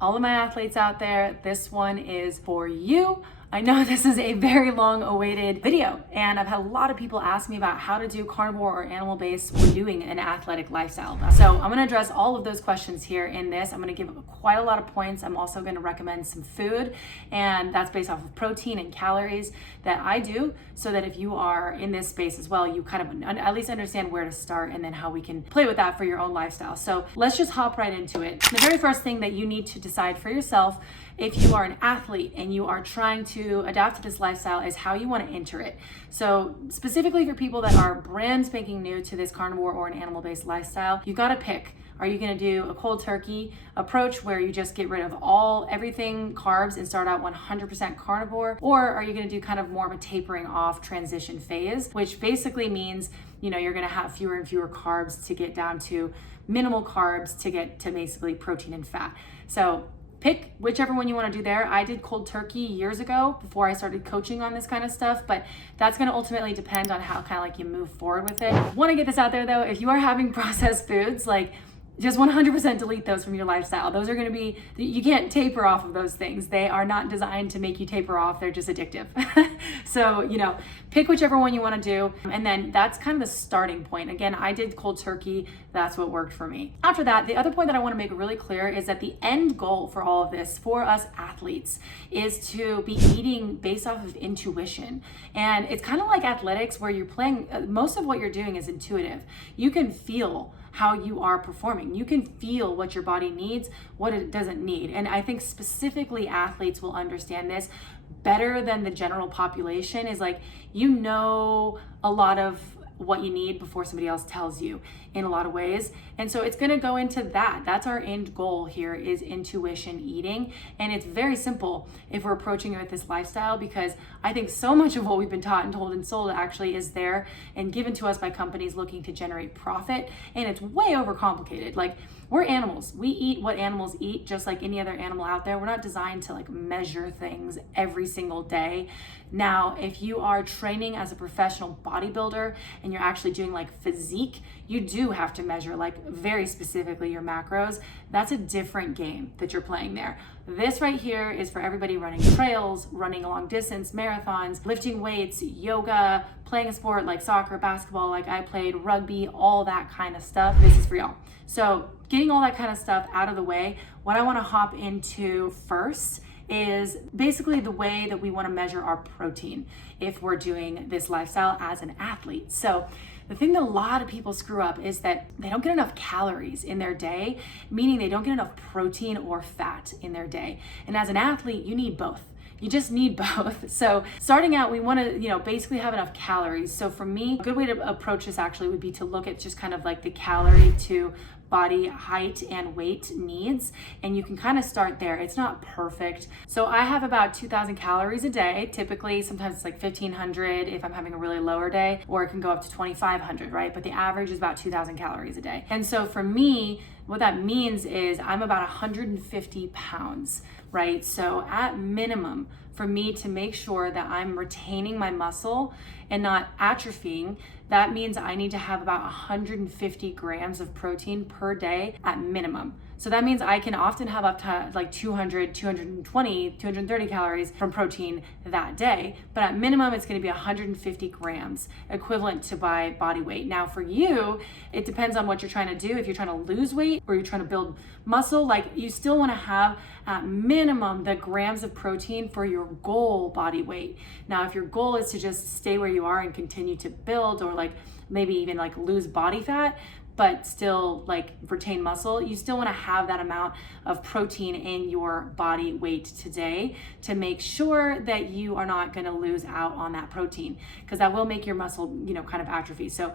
all of my athletes out there, this one is for you. I know this is a very long awaited video, and I've had a lot of people ask me about how to do carnivore or animal-based when doing an athletic lifestyle. So I'm gonna address all of those questions here in this. I'm gonna give quite a lot of points. I'm also gonna recommend some food, and that's based off of protein and calories that I do, so that if you are in this space as well, you kind of at least understand where to start and then how we can play with that for your own lifestyle. So let's just hop right into it. The very first thing that you need to decide for yourself, if you are an athlete and you are trying to adapt to this lifestyle, is how you want to enter it. So specifically for people that are brand spanking new to this carnivore or an animal-based lifestyle, you got to pick. Are you going to do a cold turkey approach where you just get rid of everything carbs and start out 100% carnivore? Or are you going to do kind of more of a tapering off transition phase, which basically means, you know, you're going to have fewer and fewer carbs to get down to minimal carbs to get to basically protein and fat. So pick whichever one you want to do there. I did cold turkey years ago before I started coaching on this kind of stuff, but that's going to ultimately depend on how kind of like you move forward with it. Want to get this out there though, if you are having processed foods, like just 100% delete those from your lifestyle. Those are going to be, you can't taper off of those things. They are not designed to make you taper off. They're just addictive. So, you know, pick whichever one you want to do. And then that's kind of the starting point. Again, I did cold turkey. That's what worked for me. After that, the other point that I want to make really clear is that the end goal for all of this, for us athletes, is to be eating based off of intuition. And it's kind of like athletics where you're playing, most of what you're doing is intuitive. You can feel how you are performing. You can feel what your body needs, what it doesn't need. And I think specifically athletes will understand this better than the general population, is like, you know a lot of what you need before somebody else tells you in a lot of ways. And so it's going to go into that. That's our end goal here, is intuition eating. And it's very simple if we're approaching it with this lifestyle, because I think so much of what we've been taught and told and sold actually is there and given to us by companies looking to generate profit. And it's way overcomplicated. Like, we're animals. We eat what animals eat, just like any other animal out there. We're not designed to like measure things every single day. Now, if you are training as a professional bodybuilder and you're actually doing like physique, you do have to measure like very specifically your macros. That's a different game that you're playing there. This right here is for everybody running trails, running long distance, marathons, lifting weights, yoga, playing a sport like soccer, basketball, like I played, rugby, all that kind of stuff. This is for y'all. So getting all that kind of stuff out of the way, what I want to hop into first is basically the way that we want to measure our protein if we're doing this lifestyle as an athlete. So the thing that a lot of people screw up is that they don't get enough calories in their day, meaning they don't get enough protein or fat in their day. And as an athlete, you need both. You just need both. So starting out, we want to, basically have enough calories. So for me, a good way to approach this actually would be to look at just kind of like the calorie to body height and weight needs, and you can kind of start there. It's not perfect. So I have about 2,000 calories a day. Typically, sometimes it's like 1,500 if I'm having a really lower day, or it can go up to 2,500, right? But the average is about 2,000 calories a day. And so for me, what that means is I'm about 150 pounds, right? So at minimum, for me to make sure that I'm retaining my muscle and not atrophying, that means I need to have about 150 grams of protein per day at minimum. So that means I can often have up to like 200, 220, 230 calories from protein that day. But at minimum, it's going to be 150 grams, equivalent to by body weight. Now for you, it depends on what you're trying to do. If you're trying to lose weight or you're trying to build muscle, like you still want to have at minimum the grams of protein for your goal body weight. Now, if your goal is to just stay where you are and continue to build, or like maybe even like lose body fat, but still like retain muscle, you still want to have that amount of protein in your body weight today to make sure that you are not going to lose out on that protein, because that will make your muscle, kind of atrophy. So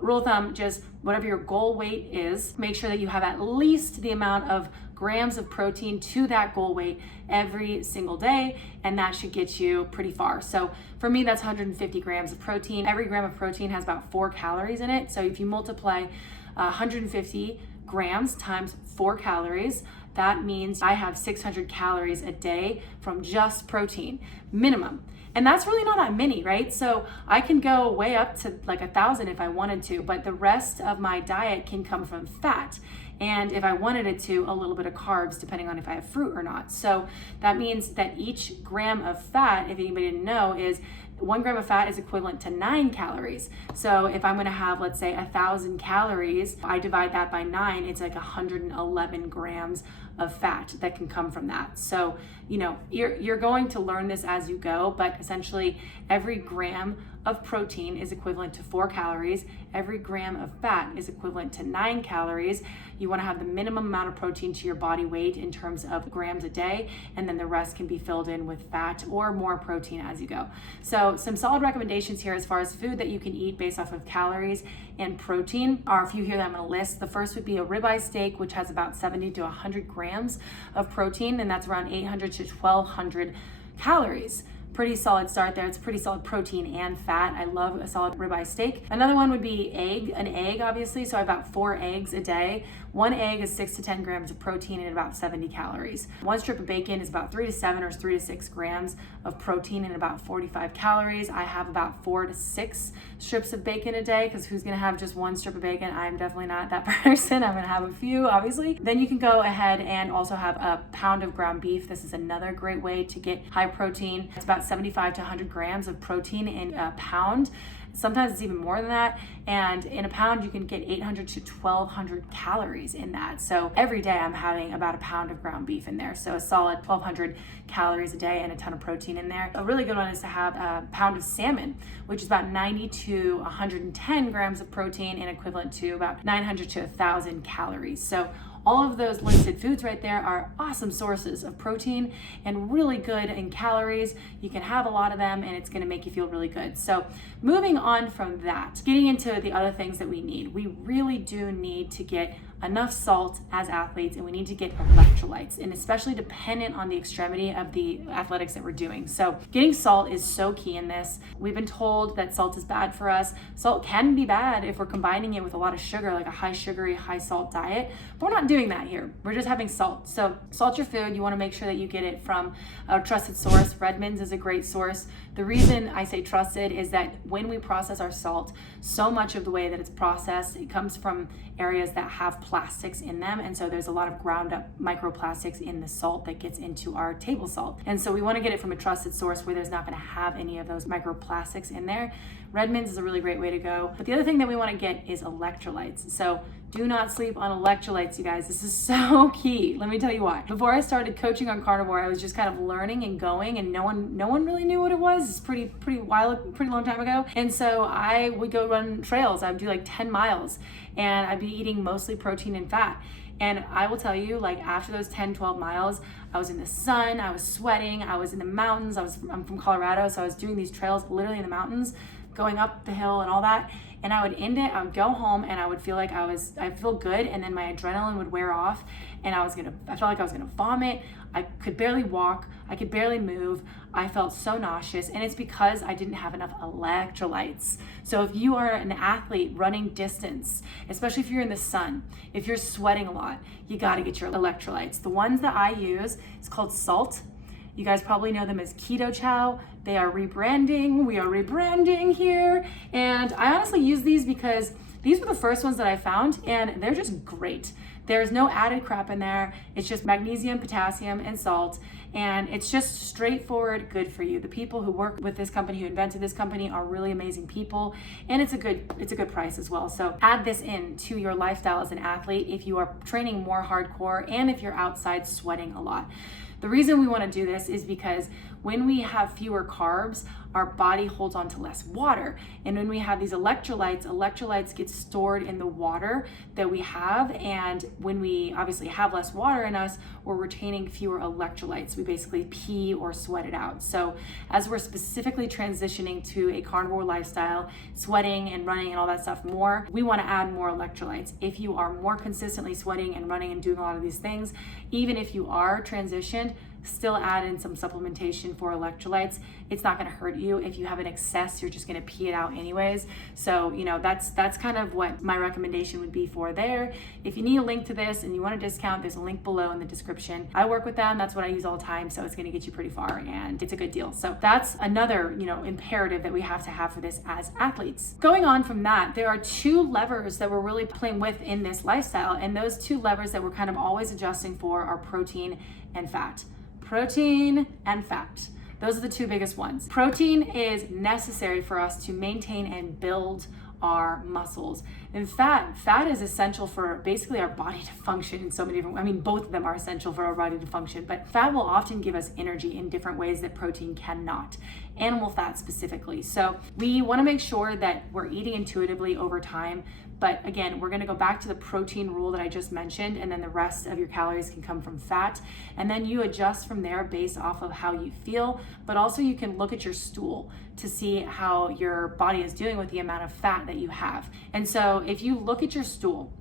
rule of thumb, just whatever your goal weight is, make sure that you have at least the amount of grams of protein to that goal weight every single day, and that should get you pretty far. So for me, that's 150 grams of protein. Every gram of protein has about 4 calories in it. So if you multiply 150 grams times 4 calories, that means I have 600 calories a day from just protein, minimum. And that's really not that many, right? So I can go way up to like 1,000 if I wanted to, but the rest of my diet can come from fat. and if I wanted it to, a little bit of carbs depending on if I have fruit or not. So that means that each gram of fat, if anybody didn't know, is 1 gram of fat is equivalent to 9 calories. So if I'm gonna have, let's say, 1,000 calories, I divide that by 9, it's like 111 grams of fat that can come from that. So, you know, you're going to learn this as you go, but essentially every gram of protein is equivalent to 4 calories. Every gram of fat is equivalent to 9 calories. You want to have the minimum amount of protein to your body weight in terms of grams a day, and then the rest can be filled in with fat or more protein as you go. So some solid recommendations here as far as food that you can eat based off of calories and protein are a few here that I'm going to list. The first would be a ribeye steak, which has about 70 to 100 grams of protein, and that's around 800 to 1,200 calories. Pretty solid start there. It's pretty solid protein and fat. I love a solid ribeye steak. Another one would be an egg, obviously. So about 4 eggs a day. 1 egg is 6 to 10 grams of protein and about 70 calories. 1 strip of bacon is about 3 to 7 or 3 to 6 grams of protein and about 45 calories. I have about 4 to 6 strips of bacon a day, because who's gonna have just 1 strip of bacon? I'm definitely not that person. I'm gonna have a few, obviously. Then you can go ahead and also have a pound of ground beef. This is another great way to get high protein. It's about 75 to 100 grams of protein in a pound. Sometimes it's even more than that. And in a pound, you can get 800 to 1,200 calories in that. So every day I'm having about a pound of ground beef in there. So a solid 1,200 calories a day and a ton of protein in there. A really good one is to have a pound of salmon, which is about 90 to 110 grams of protein and equivalent to about 900 to 1,000 calories. So all of those listed foods right there are awesome sources of protein and really good in calories. You can have a lot of them and it's gonna make you feel really good. So moving on from that, getting into the other things that we need. We really do need to get enough salt as athletes, and we need to get electrolytes, and especially dependent on the extremity of the athletics that we're doing. So getting salt is so key in this. We've been told that salt is bad for us. Salt can be bad if we're combining it with a lot of sugar, like a high sugary, high salt diet, but we're not doing that here. We're just having salt. So salt your food. You want to make sure that you get it from a trusted source. Redmond's is a great source. The reason I say trusted is that when we process our salt, so much of the way that it's processed, it comes from areas that have plastics in them, and so there's a lot of ground up microplastics in the salt that gets into our table salt. And so we want to get it from a trusted source where there's not going to have any of those microplastics in there. Redmond's is a really great way to go. But the other thing that we want to get is electrolytes. So do not sleep on electrolytes, you guys. This is so key. Let me tell you why. Before I started coaching on Carnivore, I was just kind of learning and going, and no one really knew what it was. It's pretty long time ago. And so I would go run trails. I would do like 10 miles, and I'd be eating mostly protein and fat. And I will tell you, like after those 10, 12 miles, I was in the sun, I was sweating, I was in the mountains. I'm from Colorado, so I was doing these trails literally in the mountains, going up the hill and all that. And I would end it, I would go home, and I would feel like I'd feel good, and then my adrenaline would wear off, and I felt like I was gonna vomit. I could barely walk, I could barely move. I felt so nauseous, and it's because I didn't have enough electrolytes. So if you are an athlete running distance, especially if you're in the sun, if you're sweating a lot, you gotta get your electrolytes. The ones that I use is called Salt. You guys probably know them as Keto Chow. They are rebranding. We are rebranding here. And I honestly use these because these were the first ones that I found, and they're just great. There's no added crap in there. It's just magnesium, potassium, and salt. And it's just straightforward, good for you. The people who work with this company, who invented this company, are really amazing people. And it's a good price as well. So add this in to your lifestyle as an athlete if you are training more hardcore and if you're outside sweating a lot. The reason we want to do this is because when we have fewer carbs, our body holds on to less water. And when we have these electrolytes get stored in the water that we have. And when we obviously have less water in us, we're retaining fewer electrolytes. We basically pee or sweat it out. So as we're specifically transitioning to a carnivore lifestyle, sweating and running and all that stuff more, we want to add more electrolytes. If you are more consistently sweating and running and doing a lot of these things, even if you are transitioned, still add in some supplementation for electrolytes. It's not going to hurt you. If you have an excess, you're just going to pee it out anyways. So, you know, that's kind of what my recommendation would be for there. If you need a link to this and you want a discount, there's a link below in the description. I work with them. That's what I use all the time. So it's going to get you pretty far and it's a good deal. So that's another, you know, imperative that we have to have for this as athletes. Going on from that, there are two levers that we're really playing with in this lifestyle. And those two levers that we're kind of always adjusting for are protein and fat. Protein and fat. Those are the two biggest ones. Protein is necessary for us to maintain and build our muscles. And fat is essential for basically our body to function in so many different ways. I mean, both of them are essential for our body to function, but fat will often give us energy in different ways that protein cannot. Animal fat specifically. So we want to make sure that we're eating intuitively over time. But again, we're going to go back to the protein rule that I just mentioned, and then the rest of your calories can come from fat. And then you adjust from there based off of how you feel, but also you can look at your stool to see how your body is doing with the amount of fat that you have. And so if you look at your stool,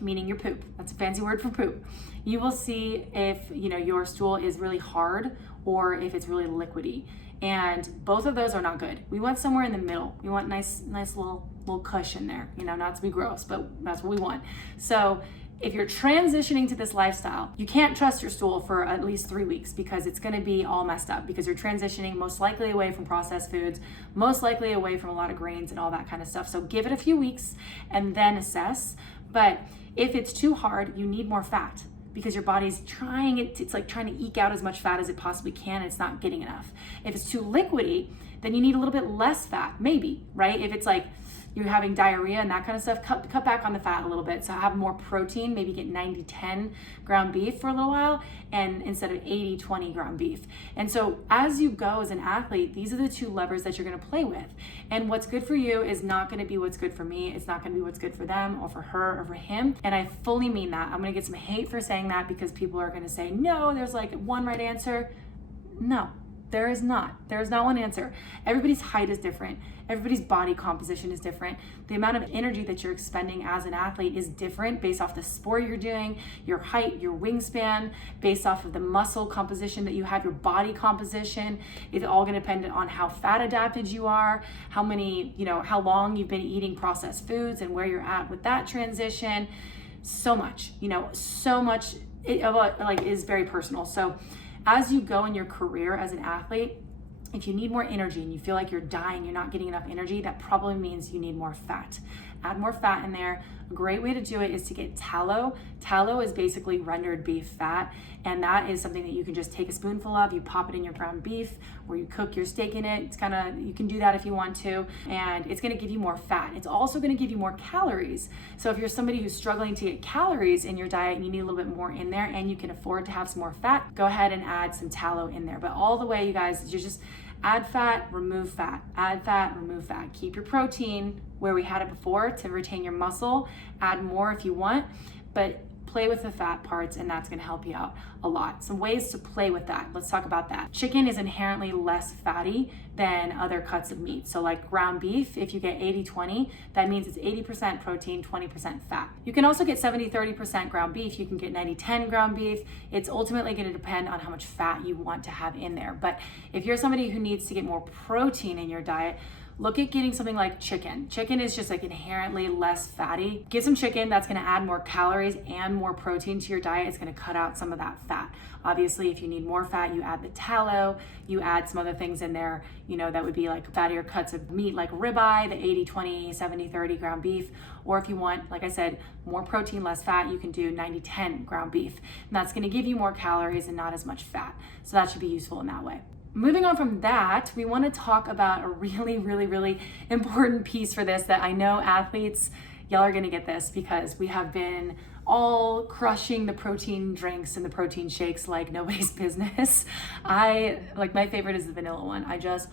meaning your poop, that's a fancy word for poop, you will see if, you know, your stool is really hard or if it's really liquidy. And both of those are not good. We want somewhere in the middle. We want nice little cushion there, you know, not to be gross, but that's what we want. So if you're transitioning to this lifestyle, you can't trust your stool for at least 3 weeks because it's going to be all messed up because you're transitioning most likely away from processed foods, most likely away from a lot of grains and all that kind of stuff. So give it a few weeks and then assess. But if it's too hard, you need more fat, because your body's trying it's like trying to eke out as much fat as it possibly can. It's not getting enough. If it's too liquidy, then you need a little bit less fat, maybe, right? If it's like you're having diarrhea and that kind of stuff, cut back on the fat a little bit. So have more protein, maybe get 90-10 ground beef for a little while, and instead of 80-20 ground beef. And so as you go as an athlete, these are the two levers that you're going to play with. And what's good for you is not going to be what's good for me. It's not going to be what's good for them or for her or for him. And I fully mean that. I'm going to get some hate for saying that because people are going to say, no, there's like one right answer. No. There is not. There is not one answer. Everybody's height is different. Everybody's body composition is different. The amount of energy that you're expending as an athlete is different based off the sport you're doing, your height, your wingspan, based off of the muscle composition that you have, your body composition. It's all going to depend on how fat adapted you are, how many, you know, how long you've been eating processed foods and where you're at with that transition. So much, you know, so much is very personal. So as you go in your career as an athlete, if you need more energy and you feel like you're dying, you're not getting enough energy, that probably means you need more fat. Add more fat in there. A great way to do it is to get tallow. Tallow is basically rendered beef fat, and that is something that you can just take a spoonful of, you pop it in your ground beef, or you cook your steak in it. It's kind of, you can do that if you want to, and it's gonna give you more fat. It's also gonna give you more calories. So if you're somebody who's struggling to get calories in your diet and you need a little bit more in there and you can afford to have some more fat, go ahead and add some tallow in there. But all the way, you guys, you just add fat, remove fat, add fat, remove fat. Keep your protein where we had it before to retain your muscle. Add more if you want, but play with the fat parts, and that's gonna help you out a lot. Some ways to play with that. Let's talk about that. Chicken is inherently less fatty than other cuts of meat. So like ground beef, if you get 80-20, that means it's 80% protein, 20% fat. You can also get 70-30% ground beef. You can get 90-10 ground beef. It's ultimately gonna depend on how much fat you want to have in there. But if you're somebody who needs to get more protein in your diet, look at getting something like chicken. Chicken is just like inherently less fatty. Get some chicken, that's gonna add more calories and more protein to your diet. It's gonna cut out some of that fat. Obviously, if you need more fat, you add the tallow, you add some other things in there, you know, that would be like fattier cuts of meat like ribeye, the 80-20, 70-30 ground beef. Or if you want, like I said, more protein, less fat, you can do 90-10 ground beef. And that's gonna give you more calories and not as much fat. So that should be useful in that way. Moving on from that, we want to talk about a really important piece for this that I know athletes, y'all are going to get this because we have been all crushing the protein drinks and the protein shakes like nobody's business. My favorite is the vanilla one. I just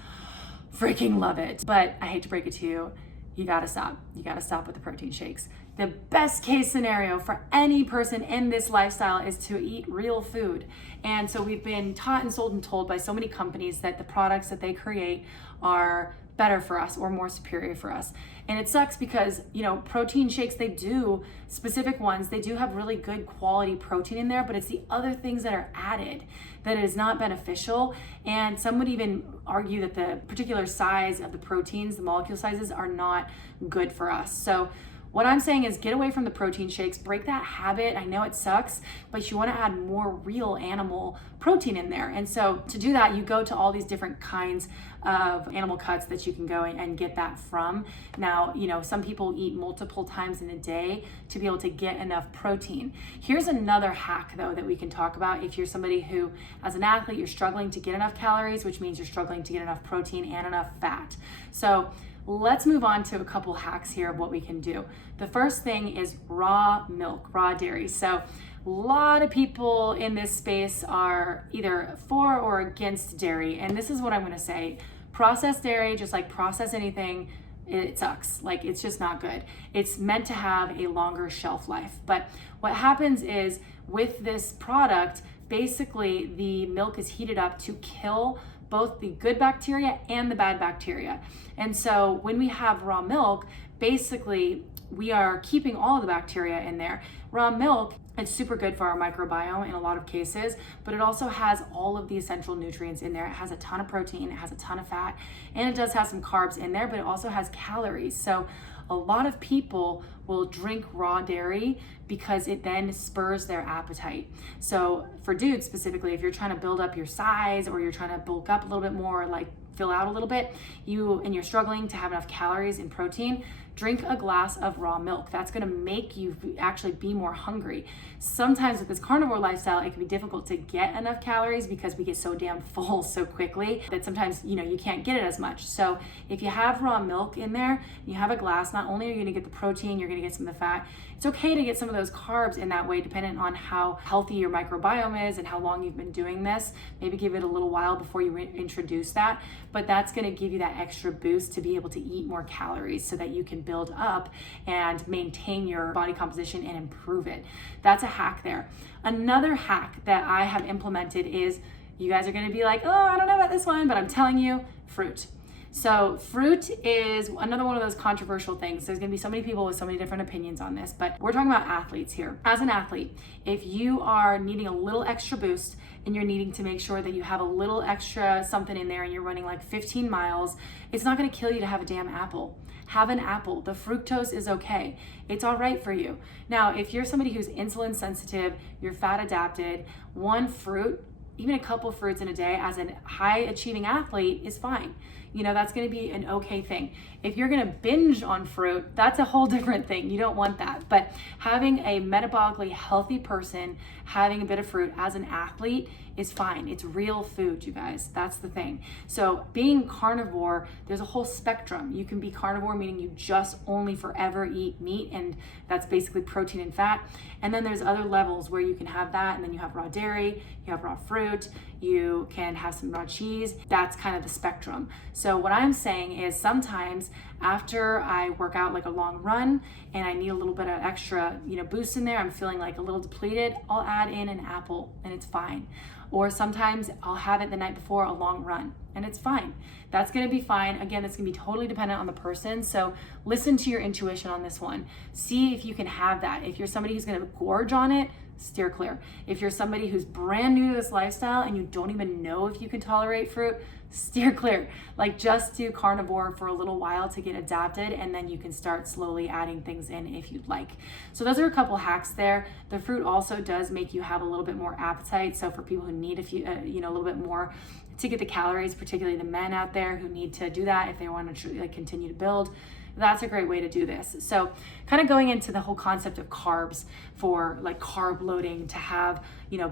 freaking love it. But I hate to break it to you, you gotta stop. You gotta stop with the protein shakes. The best case scenario for any person in this lifestyle is to eat real food. And so we've been taught and sold and told by so many companies that the products that they create are better for us or more superior for us. And it sucks because, you know, protein shakes, they do, specific ones, they do have really good quality protein in there, but it's the other things that are added that is not beneficial. And some would even argue that the particular size of the proteins, the molecule sizes, are not good for us. So what I'm saying is get away from the protein shakes, break that habit. I know it sucks, but you want to add more real animal protein in there. And so to do that, you go to all these different kinds of animal cuts that you can go and get that from. Now, you know, some people eat multiple times in a day to be able to get enough protein. Here's another hack though that we can talk about if you're somebody who, as an athlete, you're struggling to get enough calories, which means you're struggling to get enough protein and enough fat. So let's move on to a couple hacks here of what we can do. The first thing is raw milk, raw dairy. So a lot of people in this space are either for or against dairy. And this is what I'm gonna say. Processed dairy, just like process anything, it sucks. Like, it's just not good. It's meant to have a longer shelf life. But what happens is with this product, basically the milk is heated up to kill both the good bacteria and the bad bacteria. And so when we have raw milk, basically we are keeping all of the bacteria in there. Raw milk, it's super good for our microbiome in a lot of cases, but it also has all of the essential nutrients in there. It has a ton of protein, it has a ton of fat, and it does have some carbs in there, but it also has calories. So a lot of people will drink raw dairy because it then spurs their appetite. So for dudes specifically, if you're trying to build up your size or you're trying to bulk up a little bit more, like fill out a little bit, you're struggling to have enough calories and protein, drink a glass of raw milk. That's gonna make you actually be more hungry. Sometimes with this carnivore lifestyle, it can be difficult to get enough calories because we get so damn full so quickly that sometimes, you know, you can't get it as much. So if you have raw milk in there, you have a glass, not only are you gonna get the protein, you're gonna get some of the fat. It's okay to get some of those carbs in that way, depending on how healthy your microbiome is and how long you've been doing this. Maybe give it a little while before you introduce that, but that's gonna give you that extra boost to be able to eat more calories so that you can build up and maintain your body composition and improve it. That's a hack there. Another hack that I have implemented is, you guys are gonna be like, oh, I don't know about this one, but I'm telling you, fruit. So fruit is another one of those controversial things. There's gonna be so many people with so many different opinions on this, but we're talking about athletes here. As an athlete, if you are needing a little extra boost and you're needing to make sure that you have a little extra something in there and you're running like 15 miles, it's not gonna kill you to have a damn apple. Have an apple. The fructose is okay. It's all right for you. Now, if you're somebody who's insulin sensitive, you're fat adapted, one fruit, even a couple fruits in a day as a high achieving athlete is fine. You know, that's gonna be an okay thing. If you're gonna binge on fruit, that's a whole different thing. You don't want that. But having a metabolically healthy person having a bit of fruit as an athlete is fine. It's real food, you guys. That's the thing. So being carnivore, there's a whole spectrum. You can be carnivore, meaning you just only forever eat meat, and that's basically protein and fat. And then there's other levels where you can have that, and then you have raw dairy, you have raw fruit, you can have some raw cheese. That's kind of the spectrum. So what I'm saying is sometimes after I work out like a long run and I need a little bit of extra, you know, boost in there, I'm feeling like a little depleted, I'll add in an apple and it's fine. Or sometimes I'll have it the night before a long run and it's fine. That's gonna be fine. Again, it's gonna be totally dependent on the person. So listen to your intuition on this one. See if you can have that. If you're somebody who's gonna gorge on it, steer clear. If you're somebody who's brand new to this lifestyle and you don't even know if you can tolerate fruit, steer clear. Like, just do carnivore for a little while to get adapted, and then you can start slowly adding things in if you'd like. So those are a couple hacks there. The fruit also does make you have a little bit more appetite. So for people who need a few, a little bit more to get the calories, particularly the men out there who need to do that if they want to continue to build, that's a great way to do this. So kind of going into the whole concept of carbs for like carb loading to have,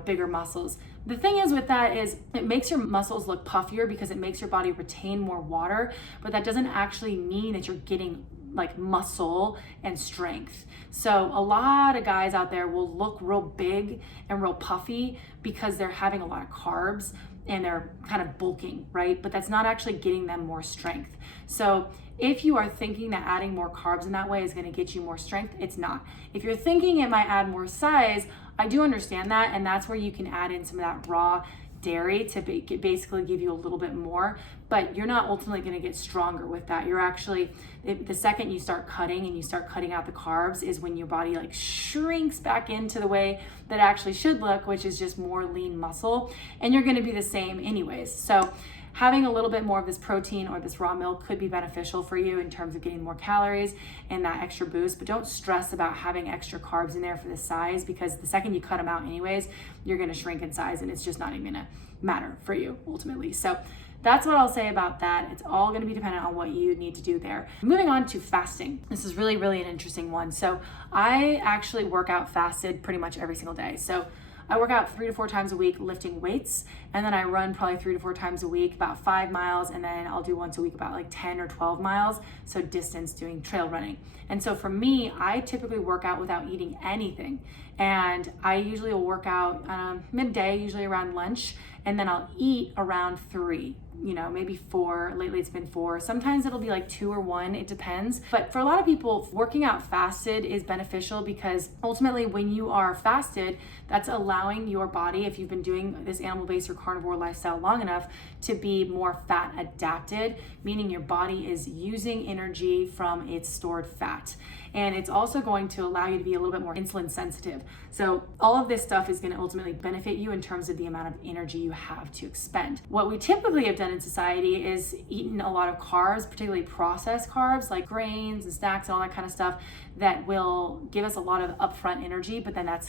bigger muscles. The thing is with that is it makes your muscles look puffier because it makes your body retain more water, but that doesn't actually mean that you're getting like muscle and strength. So a lot of guys out there will look real big and real puffy because they're having a lot of carbs and they're kind of bulking, right? But that's not actually getting them more strength. So if you are thinking that adding more carbs in that way is going to get you more strength, it's not. If you're thinking it might add more size, I do understand that, and that's where you can add in some of that raw dairy to basically give you a little bit more, but you're not ultimately going to get stronger with that. You're actually, the second you start cutting and you start cutting out the carbs is when your body like shrinks back into the way that it actually should look, which is just more lean muscle, and you're going to be the same anyways. So having a little bit more of this protein or this raw milk could be beneficial for you in terms of getting more calories and that extra boost, but don't stress about having extra carbs in there for the size, because the second you cut them out anyways, you're gonna shrink in size and it's just not even gonna matter for you ultimately. So that's what I'll say about that. It's all gonna be dependent on what you need to do there. Moving on to fasting. This is really, really an interesting one. So I actually work out fasted pretty much every single day. So I work out 3 to 4 times a week lifting weights, and then I run probably 3 to 4 times a week, about 5 miles, and then I'll do once a week about like 10 or 12 miles, so distance, doing trail running. And so for me, I typically work out without eating anything, and I usually will work out midday, usually around lunch, and then I'll eat around 3, maybe 4. Lately it's been 4. Sometimes it'll be like 2 or 1, it depends. But for a lot of people, working out fasted is beneficial because ultimately when you are fasted, that's allowing your body, if you've been doing this animal-based or carnivore lifestyle long enough, to be more fat adapted, meaning your body is using energy from its stored fat. And it's also going to allow you to be a little bit more insulin sensitive. So all of this stuff is going to ultimately benefit you in terms of the amount of energy you have to expend. What we typically have done in society is eaten a lot of carbs, particularly processed carbs like grains and snacks and all that kind of stuff that will give us a lot of upfront energy, but then that's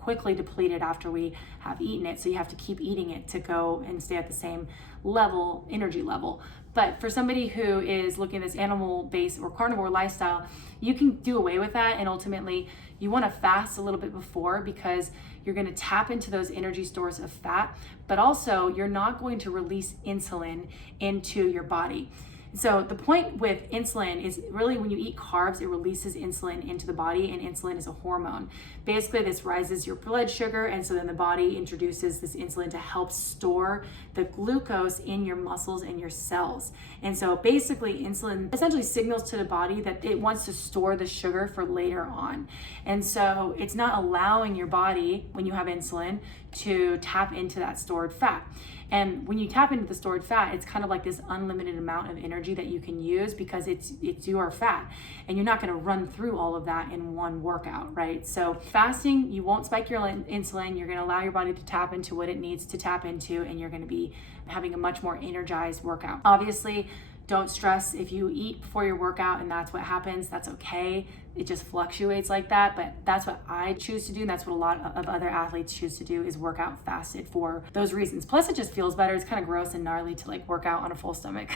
quickly depleted after we have eaten it. So you have to keep eating it to go and stay at the same level, energy level. But for somebody who is looking at this animal-based or carnivore lifestyle, you can do away with that, and ultimately you want to fast a little bit before, because you're going to tap into those energy stores of fat, but also you're not going to release insulin into your body. So the point with insulin is really when you eat carbs, it releases insulin into the body, and insulin is a hormone. Basically, this rises your blood sugar, and so then the body introduces this insulin to help store the glucose in your muscles and your cells. And so basically, insulin essentially signals to the body that it wants to store the sugar for later on. And so it's not allowing your body, when you have insulin, to tap into that stored fat. And when you tap into the stored fat, it's kind of like this unlimited amount of energy that you can use, because it's your fat, and you're not going to run through all of that in one workout, right? So fasting, you won't spike your insulin. You're going to allow your body to tap into what it needs to tap into, and you're going to be having a much more energized workout. Obviously, don't stress if you eat before your workout and that's what happens. That's okay. It just fluctuates like that, but that's what I choose to do, and that's what a lot of other athletes choose to do, is work out fasted for those reasons. Plus, it just feels better. It's kind of gross and gnarly to like work out on a full stomach.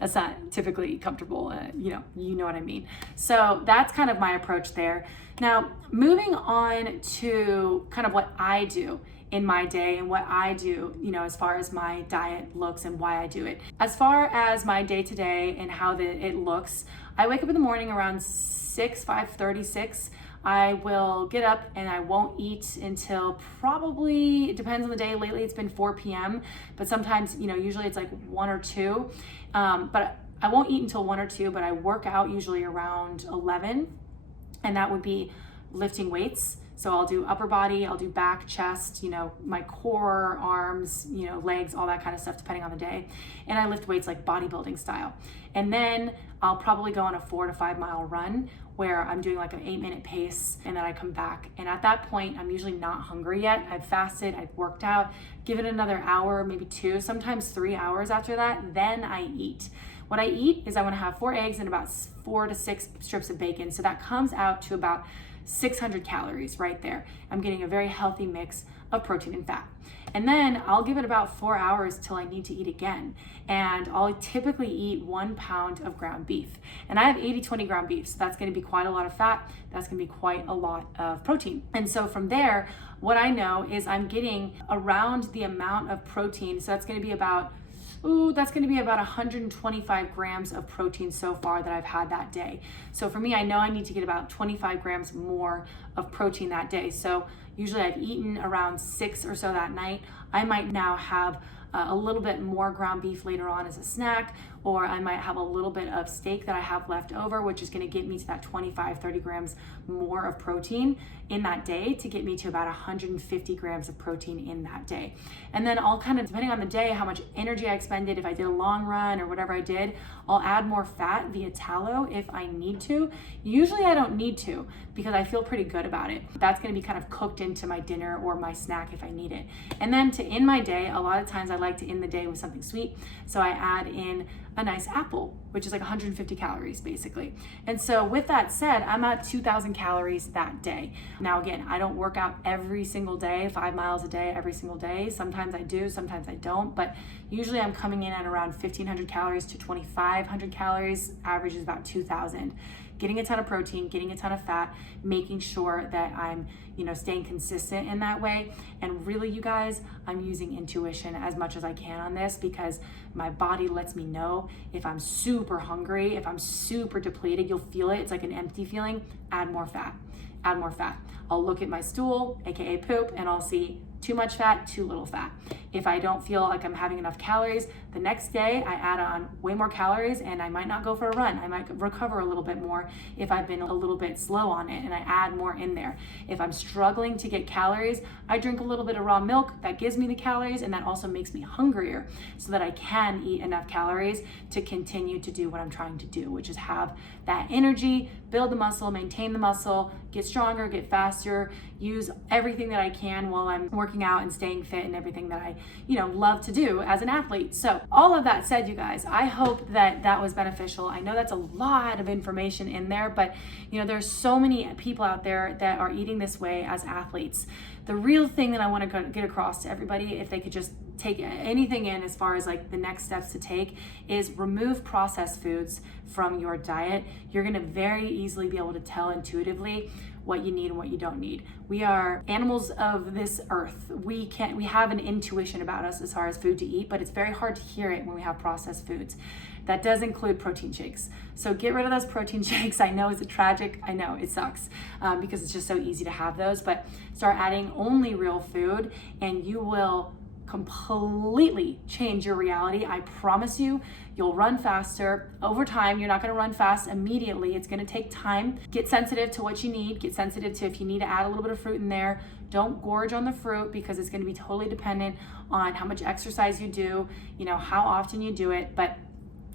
That's not typically comfortable. You know what I mean. So that's kind of my approach there. Now, moving on to kind of what I do in my day and what I do, as far as my diet looks and why I do it. As far as my day to day and how it looks, I wake up in the morning around 5:36. I will get up and I won't eat until probably, it depends on the day. Lately it's been 4 p.m., but sometimes, usually it's like 1 or 2. But I won't eat until 1 or 2, but I work out usually around 11, and that would be lifting weights. So I'll do upper body, I'll do back, chest, my core, arms, legs, all that kind of stuff depending on the day. And I lift weights like bodybuilding style. And then I'll probably go on a 4 to 5 mile run where I'm doing like an 8-minute pace, and then I come back. And at that point, I'm usually not hungry yet. I've fasted, I've worked out, give it another hour, maybe 2, sometimes 3 hours after that, then I eat. What I eat is I want to have 4 eggs and about 4 to 6 strips of bacon. So that comes out to about 600 calories right there. I'm getting a very healthy mix of protein and fat. And then I'll give it about 4 hours till I need to eat again. And I'll typically eat 1 pound of ground beef. And I have 80-20 ground beef, so that's gonna be quite a lot of fat. That's gonna be quite a lot of protein. And so from there, what I know is I'm getting around the amount of protein. So that's gonna be about 125 grams of protein so far that I've had that day. So for me, I know I need to get about 25 grams more of protein that day. So usually I've eaten around 6 or so that night. I might now have a little bit more ground beef later on as a snack, or I might have a little bit of steak that I have left over, which is going to get me to that 25-30 grams more of protein in that day to get me to about 150 grams of protein in that day. And then I'll kind of, depending on the day, how much energy I expended, if I did a long run or whatever I did, I'll add more fat via tallow if I need to. Usually I don't need to because I feel pretty good about it. That's going to be kind of cooked into my dinner or my snack if I need it. And then to end my day, a lot of times I like to end the day with something sweet. So I add in a nice apple, which is like 150 calories basically. And so with that said, I'm at 2,000 calories that day. Now again, I don't work out every single day, 5 miles a day, every single day. Sometimes I do, sometimes I don't, but usually I'm coming in at around 1,500 calories to 2,500 calories, average is about 2,000. Getting a ton of protein, getting a ton of fat, making sure that I'm, staying consistent in that way. And really, you guys, I'm using intuition as much as I can on this because my body lets me know if I'm super hungry, if I'm super depleted, you'll feel it. It's like an empty feeling. Add more fat, add more fat. I'll look at my stool, AKA poop, and I'll see too much fat, too little fat. If I don't feel like I'm having enough calories, the next day I add on way more calories and I might not go for a run. I might recover a little bit more if I've been a little bit slow on it and I add more in there. If I'm struggling to get calories, I drink a little bit of raw milk. That gives me the calories and that also makes me hungrier so that I can eat enough calories to continue to do what I'm trying to do, which is have that energy, build the muscle, maintain the muscle, get stronger, get faster, use everything that I can while I'm working out and staying fit and everything that I, love to do as an athlete. So all of that said, you guys, I hope that that was beneficial. I know that's a lot of information in there, but there's so many people out there that are eating this way as athletes. The real thing that I want to get across to everybody, if they could just take anything in as far as like the next steps to take, is remove processed foods from your diet. You're going to very easily be able to tell intuitively what you need and what you don't need. We are animals of this earth. We have an intuition about us as far as food to eat, but it's very hard to hear it when we have processed foods. That does include protein shakes. So get rid of those protein shakes. I know it's tragic. I know it sucks because it's just so easy to have those, but start adding only real food and you will completely change your reality. I promise you, you'll run faster. Over time, you're not gonna run fast immediately. It's gonna take time. Get sensitive to what you need. Get sensitive to if you need to add a little bit of fruit in there. Don't gorge on the fruit because it's gonna be totally dependent on how much exercise you do, how often you do it. But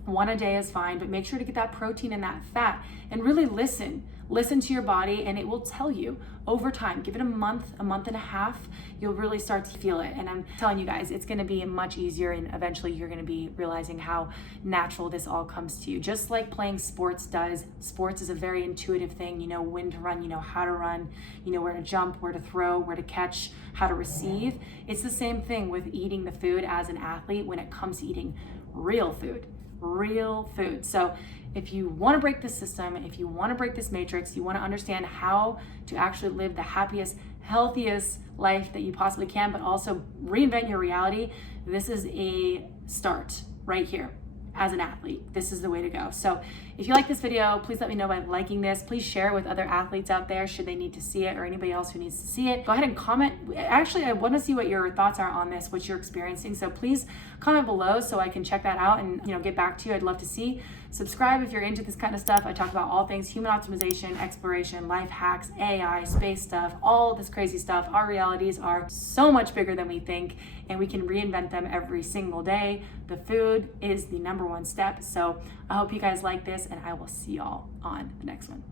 one a day is fine, but make sure to get that protein and that fat and really listen to your body and it will tell you over time. Give it a month and a half, you'll really start to feel it. And I'm telling you guys, it's gonna be much easier and eventually you're gonna be realizing how natural this all comes to you. Just like playing sports does. Sports is a very intuitive thing. You know when to run, you know how to run, you know where to jump, where to throw, where to catch, how to receive. It's the same thing with eating the food as an athlete when it comes to eating real food. So if you want to break this system, if you want to break this matrix, you want to understand how to actually live the happiest, healthiest life that you possibly can, but also reinvent your reality, this is a start right here. As an athlete, this is the way to go. So if you like this video, please let me know by liking this. Please share it with other athletes out there should they need to see it or anybody else who needs to see it. Go ahead and comment. Actually, I want to see what your thoughts are on this, what you're experiencing. So please comment below so I can check that out and get back to you. I'd love to see. Subscribe if you're into this kind of stuff. I talk about all things human optimization, exploration, life hacks, AI, space stuff, all this crazy stuff. Our realities are so much bigger than we think and we can reinvent them every single day. The food is the number one step. So I hope you guys like this and I will see y'all on the next one.